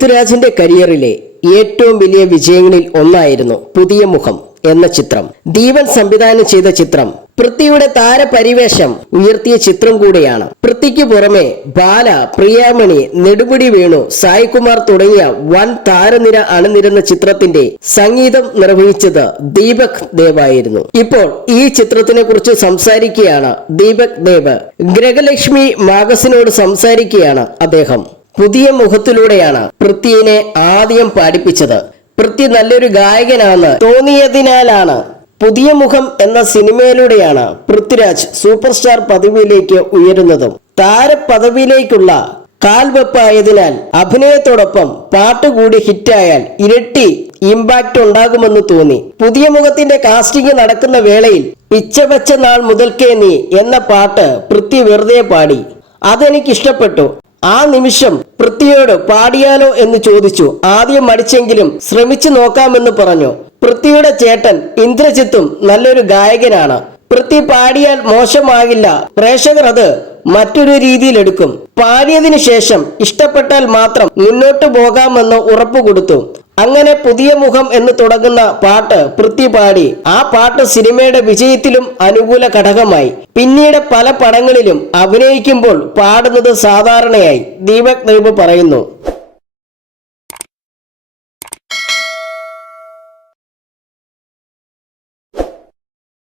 പൃഥ്വിരാജിന്റെ കരിയറിലെ ഏറ്റവും വലിയ വിജയങ്ങളിൽ ഒന്നായിരുന്നു പുതിയ മുഖം എന്ന ചിത്രം. ദീപൻ സംവിധാനം ചെയ്ത ചിത്രം പൃഥ്വിയുടെ താരപരിവേഷം ഉയർത്തിയ ചിത്രം കൂടിയാണ്. പൃഥ്വിക്ക് പുറമെ ബാല പ്രിയാമണി നെടുപുടി വേണു സായികുമാർ തുടങ്ങിയ വൻ താരനിര അണിനിരുന്ന ചിത്രത്തിന്റെ സംഗീതം നിർവഹിച്ചത് ദീപക് ദേവായിരുന്നു. ഇപ്പോൾ ഈ ചിത്രത്തിനെ കുറിച്ച് സംസാരിക്കുകയാണ് ദീപക് ദേവ്. ഗ്രഹലക്ഷ്മി മാഗസിനോട് സംസാരിക്കുകയാണ് അദ്ദേഹം. പുതിയ മുഖത്തിലൂടെയാണ് പൃഥ്വിനെ ആദ്യം പാടിപ്പിച്ചത്. പൃഥ്വി നല്ലൊരു ഗായകനാണെന്ന് തോന്നിയതിനാലാണ്. പുതിയ മുഖം എന്ന സിനിമയിലൂടെയാണ് പൃഥ്വിരാജ് സൂപ്പർ സ്റ്റാർ പദവിയിലേക്ക് ഉയരുന്നതും. താരപദവിയിലേക്കുള്ള കാൽവെപ്പായതിനാൽ അഭിനയത്തോടൊപ്പം പാട്ട് കൂടി ഹിറ്റായാൽ ഇരട്ടി ഇമ്പാക്ട് ഉണ്ടാകുമെന്ന് തോന്നി. പുതിയ മുഖത്തിന്റെ കാസ്റ്റിംഗ് നടക്കുന്ന വേളയിൽ പിച്ചവച്ച നാൾ മുതൽക്കേ നീ എന്ന പാട്ട് പൃഥ്വി വെറുതെ പാടി. അതെനിക്കിഷ്ടപ്പെട്ടു. ആ നിമിഷം പൃഥ്വിയോട് പാടിയാലോ എന്ന് ചോദിച്ചു. ആദ്യം മടിച്ചെങ്കിലും ശ്രമിച്ചു നോക്കാമെന്ന് പറഞ്ഞു. പൃഥ്വിയുടെ ചേട്ടൻ ഇന്ദ്രജിത്തും നല്ലൊരു ഗായകനാണ്. പൃഥ്വി പാടിയാൽ മോശമാകില്ല. പ്രേക്ഷകർ അത് മറ്റൊരു രീതിയിൽ എടുക്കും. പാടിയതിനു ശേഷം ഇഷ്ടപ്പെട്ടാൽ മാത്രം മുന്നോട്ടു പോകാമെന്ന് ഉറപ്പു കൊടുത്തു. അങ്ങനെ പുതിയ മുഖം എന്ന് തുടങ്ങുന്ന പാട്ട് പൃഥ്വി പാടി. ആ പാട്ട് സിനിമയുടെ വിജയത്തിലും അനുകൂല ഘടകമായി. പിന്നീട് പല പടങ്ങളിലും അഭിനയിക്കുമ്പോൾ പാടുന്നത് സാധാരണയായി ദീപക് ദീപ് പറയുന്നു.